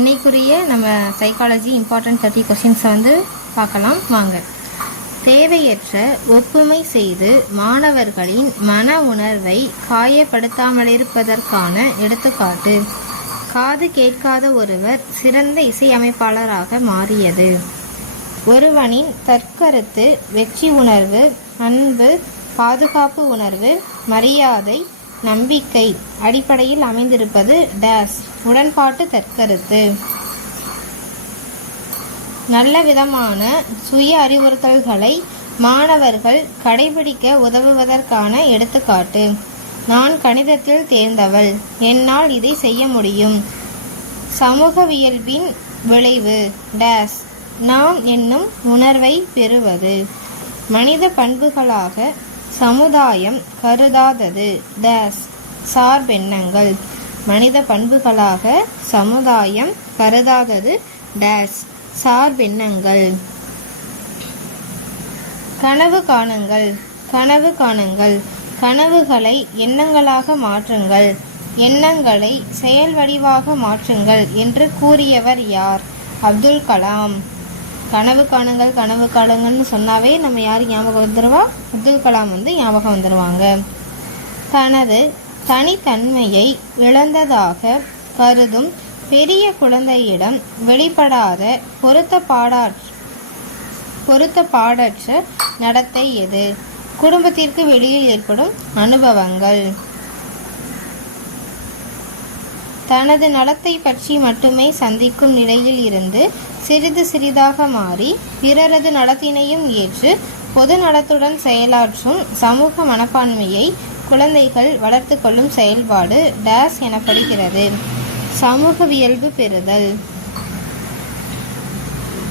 இன்னைக்குரிய நம்ம psychology important 30 கொஸ்டின்ஸை வந்து பார்க்கலாம் வாங்க. தேவையற்ற ஒப்புமை செய்து மாணவர்களின் மன உணர்வை காயப்படுத்தாமலிருப்பதற்கான எடுத்துக்காட்டு. காது கேட்காத ஒருவர் சிறந்த இசையமைப்பாளராக மாறியது. ஒருவனின் தற்கருத்து, வெற்றி உணர்வு, அன்பு, பாதுகாப்பு உணர்வு, மரியாதை, நம்பிக்கை அடிப்படையில் அமைந்திருப்பது டேஸ் உடன்பாட்டு தற்கருத்து. நல்ல விதமான சுய அறிவுறுத்தல்களை மாணவர்கள் கடைபிடிக்க உதவுவதற்கான எடுத்துக்காட்டு. நான் கணிதத்தில் தேர்ந்தவள், என்னால் இதை செய்ய முடியும். சமூகவியல்பின் விளைவு டேஸ் நாம் என்னும் உணர்வை பெறுவது. மனித பண்புகளாக சமுதாயம் கருதாதது டேஸ் சார்பெண்ணங்கள். மனித பண்புகளாக சமுதாயம் கருதாதது டேஸ் சார்பெண்ணங்கள். கனவு காணுங்கள். கனவு காணுங்கள். கனவுகளை எண்ணங்களாக மாற்றுங்கள். எண்ணங்களை செயல் வடிவாக மாற்றுங்கள் என்று கூறியவர் யார்? அப்துல் கலாம். கனவு காணுங்கள் கனவு காணுங்கள்னு சொன்னாவே நம்ம யார் ஞாபகம் வந்துடுவா? அப்துல் கலாம் வந்து ஞாபகம் வந்துடுவாங்க. தனது தனித்தன்மையை இழந்ததாக கருதும் பெரிய குழந்தையிடம் வெளிப்படாத பொருத்தப்பாடற்ற நடத்தை எது? குடும்பத்திற்கு வெளியில் ஏற்படும் அனுபவங்கள். தனது நலத்தை பற்றி மட்டுமே சிந்திக்கும் நிலையில் இருந்து சிறிது சிறிதாக மாறி பிறரது நலத்தினையும் ஏற்று பொது நலத்துடன் செயலாற்றும் சமூக மனப்பான்மையை குழந்தைகள் வளர்த்து கொள்ளும் செயல்பாடு டேஸ் எனப்படுகிறது. சமூகவியல்பு பெறுதல்.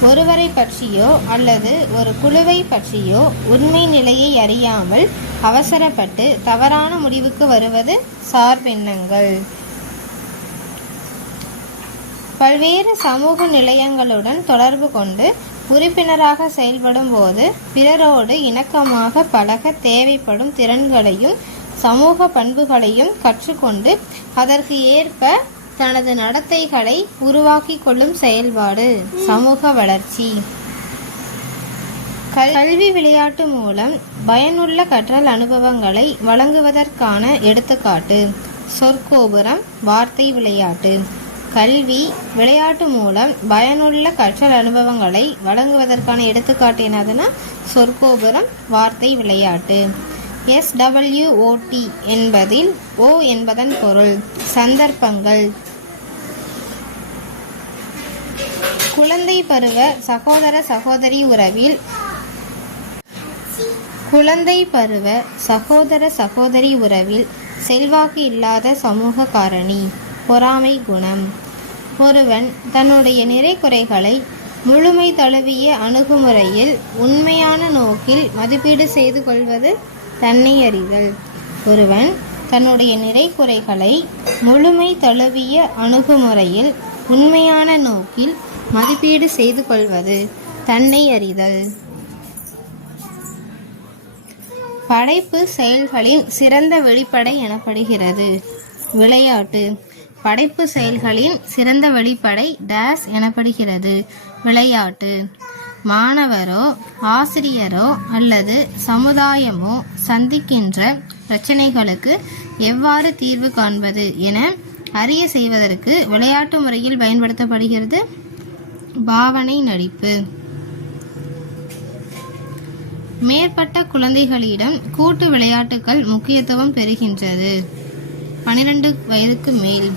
ஒருவரை பற்றியோ அல்லது ஒரு குழுவை பற்றியோ உண்மை நிலையை அறியாமல் அவசரப்பட்டு தவறான முடிவுக்கு வருவது சார்பெண்ணங்கள். பல்வேறு சமூக நிலையங்களுடன் தொடர்பு கொண்டு உறுப்பினராக செயல்படும் போது பிறரோடு இணக்கமாக பழக தேவைப்படும் திறன்களையும் சமூக பண்புகளையும் கற்றுக்கொண்டு அதற்கு ஏற்ப தனது நடத்தைகளை உருவாக்கி கொள்ளும் செயல்பாடு சமூக வளர்ச்சி. கல்வி விளையாட்டு மூலம் பயனுள்ள கற்றல் அனுபவங்களை வழங்குவதற்கான எடுத்துக்காட்டு. சொற்கோபுரம், வார்த்தை விளையாட்டு. கல்வி விளையாட்டு மூலம் பயனுள்ள கற்றல் அனுபவங்களை வழங்குவதற்கான எடுத்துக்காட்டு என்னதுன்னா சொற்கோபுரம், வார்த்தை விளையாட்டு. SWOT என்பதில் O என்பதன் பொருள் சந்தர்ப்பங்கள். குழந்தை பருவ சகோதர சகோதரி உறவில் செல்வாக்கு இல்லாத சமூக காரணி பொறாமை குணம். ஒருவன் தன்னுடைய நிறை குறைகளை முழுமை தழுவிய அணுகுமுறையில் உண்மையான நோக்கில் மதிப்பீடு செய்து கொள்வது தன்னை அறிதல். ஒருவன் தன்னுடைய நிறை குறைகளை முழுமை தழுவிய அணுகுமுறையில் உண்மையான நோக்கில் மதிப்பீடு செய்து கொள்வது தன்னை அறிதல். படைப்பு செயல்களின் சிறந்த வெளிப்படை எனப்படுகிறது விளையாட்டு. படைப்பு செயல்களின் சிறந்த வெளிப்படை டேஸ் எனப்படுகிறது விளையாட்டு. மாணவரோ ஆசிரியரோ அல்லது சமுதாயமோ சந்திக்கின்ற பிரச்சனைகளுக்கு எவ்வாறு தீர்வு காண்பது என அறிய செய்வதற்கு விளையாட்டு முறையில் பயன்படுத்தப்படுகிறது பாவனை நடிப்பு. மேற்பட்ட குழந்தைகளிடம் கூட்டு விளையாட்டுகள் முக்கியத்துவம் பெறுகின்றது. 12 வயதுக்கு மேல்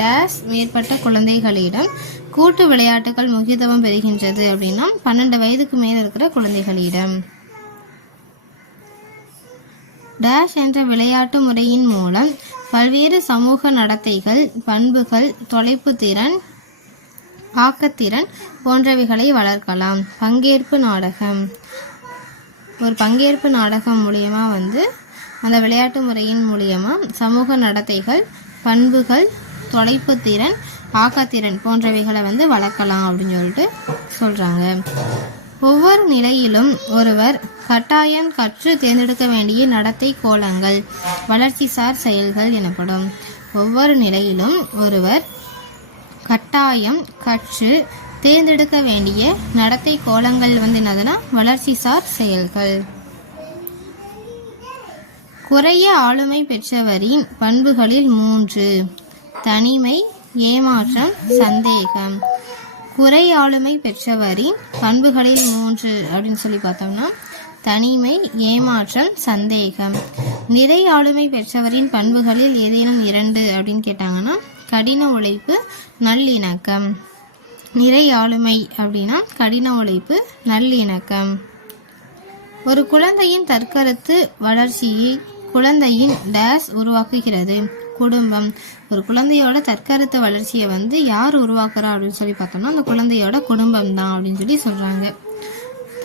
டேஸ் மேற்பட்ட குழந்தைகளிடம் கூட்டு விளையாட்டுகள் முக்கியத்துவம் பெறுகின்றது அப்படின்னா 12 வயதுக்கு மேல் இருக்கிற குழந்தைகளிடம். டேஷ் என்ற விளையாட்டு முறையின் மூலம் பல்வேறு சமூக நடத்தைகள், பண்புகள், தொலைப்பு திறன், ஆக்கத்திறன் போன்றவைகளை வளர்க்கலாம். பங்கேற்பு நாடகம். ஒரு பங்கேற்பு நாடகம் மூலியமா அந்த விளையாட்டு முறையின் மூலியமா சமூக நடத்தைகள், பண்புகள், தொலைப்பு திறன், ஆக்கத்திறன் போன்றவைகளை வளர்க்கலாம் அப்படின்னு சொல்லிட்டு சொல்றாங்க. ஒவ்வொரு நிலையிலும் ஒருவர் கட்டாயம் கற்று தேர்ந்தெடுக்க வேண்டிய நடத்தை கோலங்கள் வளர்ச்சிசார் செயல்கள் எனப்படும். ஒவ்வொரு நிலையிலும் ஒருவர் கட்டாயம், கற்று, தேர்ந்தெடுக்க வேண்டிய நடத்தை கோலங்கள் வந்து என்னதுன்னா வளர்ச்சிசார் செயல்கள். குறைய ஆளுமை பெற்றவரின் பண்புகளில் 3. தனிமை, ஏமாற்றம், சந்தேகம். குறை ஆளுமை பெற்றவரின் பண்புகளில் 3 அப்படின்னு சொல்லி பார்த்தோம்னா தனிமை, ஏமாற்றம், சந்தேகம். நிறை ஆளுமை பெற்றவரின் பண்புகளில் ஏதேனும் 2 அப்படின்னு கேட்டாங்கன்னா கடின உழைப்பு, நல்லிணக்கம். நிறை ஆளுமை அப்படின்னா கடின உழைப்பு, நல்லிணக்கம். ஒரு குழந்தையின் தற்கருத்து வளர்ச்சியை குழந்தையின் டேஸ் உருவாக்குகிறது. குடும்பம். ஒரு குழந்தையோட தற்கருத்து வளர்ச்சியை வந்து யார் உருவாக்குறா அப்படின்னு சொல்லி பார்த்தோம்னா அந்த குழந்தையோட குடும்பம் தான் அப்படின்னு சொல்லி சொல்றாங்க.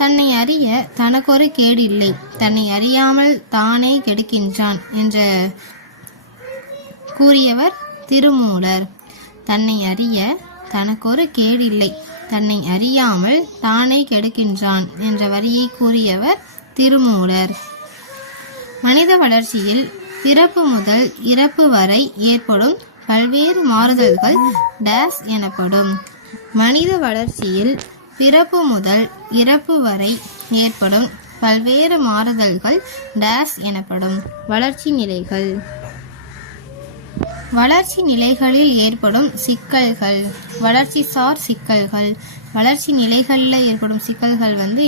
தன்னை அறிய தனக்கொரு கேடு இல்லை, தன்னை அறியாமல் தானே கெடுக்கின்றான் என்ற கூறியவர் திருமூலர். தன்னை அறிய தனக்கொரு கேடு இல்லை, தன்னை அறியாமல் தானே கெடுக்கின்றான் என்ற வரியை கூறியவர் திருமூலர். மனித வளர்ச்சியில் பிறப்பு முதல் இறப்பு வரை ஏற்படும் பல்வேறு மாறுதல்கள் டேஸ் எனப்படும். மனித வளர்ச்சியில் பிறப்பு முதல் இறப்பு வரை ஏற்படும் பல்வேறு மாறுதல்கள் டேஸ் எனப்படும். வளர்ச்சி நிலைகள். வளர்ச்சி நிலைகளில் ஏற்படும் சிக்கல்கள், வளர்ச்சிசார் சிக்கல்கள். வளர்ச்சி நிலைகளில் ஏற்படும் சிக்கல்கள் வந்து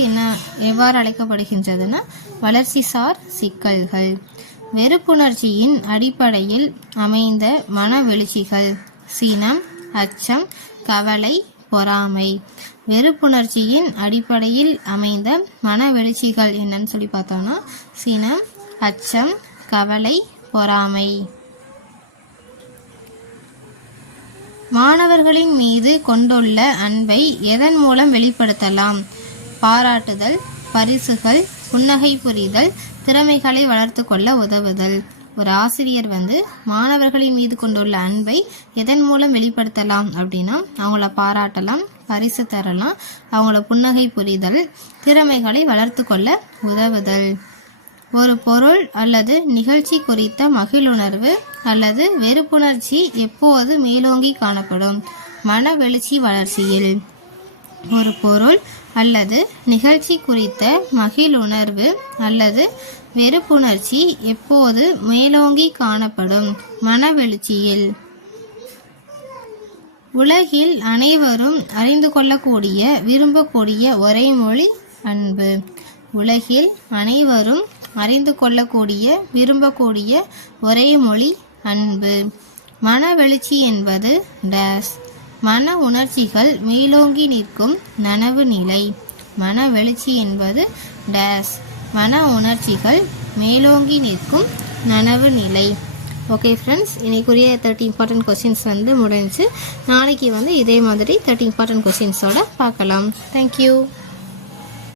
எவ்வாறு அழைக்கப்படுகின்றதுன்னா வளர்ச்சிசார் சிக்கல்கள். வெறுப்புணர்ச்சியின் அடிப்படையில் அமைந்த மனவெழுச்சிகள், சினம், அச்சம், கவலை, பொறாமை. வெறுப்புணர்ச்சியின் அடிப்படையில் அமைந்த மனவெழுச்சிகள் என்னன்னு சொல்லி பார்த்தோம்னா சினம், அச்சம், கவலை, பொறாமை. மாணவர்களின் மீது கொண்டுள்ள அன்பை எதன் மூலம் வெளிப்படுத்தலாம்? பாராட்டுதல், பரிசுகள், புன்னகை புரிதல், திறமைகளை வளர்த்து கொள்ள உதவுதல். ஒரு ஆசிரியர் வந்து மாணவர்களின் மீது கொண்டுள்ள அன்பை எதன் மூலம் வெளிப்படுத்தலாம் அப்படின்னா அவங்கள பாராட்டலாம், பரிசு தரலாம், அவங்கள புன்னகை புரிதல், திறமைகளை வளர்த்து கொள்ள உதவுதல். ஒரு பொருள் அல்லது நிகழ்ச்சி குறித்த மகிழுணர்வு அல்லது வெறுப்புணர்ச்சி எப்போது மேலோங்கி காணப்படும்? மனவெழுச்சி வளர்ச்சியில். ஒரு பொருள் அல்லது நிகழ்ச்சி குறித்த மகிழுணர்வு அல்லது வெறுப்புணர்ச்சி எப்போது மேலோங்கி காணப்படும்? மனவெழுச்சியில். உலகில் அனைவரும் அறிந்து கொள்ளக்கூடிய விரும்பக்கூடிய ஒரே மொழி அன்பு. உலகில் அனைவரும் அறிந்து கொள்ளக்கூடிய விரும்பக்கூடிய ஒரே மொழி அன்பு. மனவெழுச்சி என்பது டேஸ். மன உணர்ச்சிகள் மேலோங்கி நிற்கும் நனவு நிலை. மனவெழுச்சி என்பது டேஸ். மன உணர்ச்சிகள் மேலோங்கி நிற்கும் நனவு நிலை. ஓகே ஃப்ரெண்ட்ஸ், இன்னைக்குரிய 30 இம்பார்ட்டன்ட் கொஸ்டின்ஸ் வந்து முடிஞ்சு. நாளைக்கு வந்து இதே மாதிரி 30 இம்பார்ட்டன்ட் கொஸ்டின்ஸோட பார்க்கலாம். தேங்க்யூ.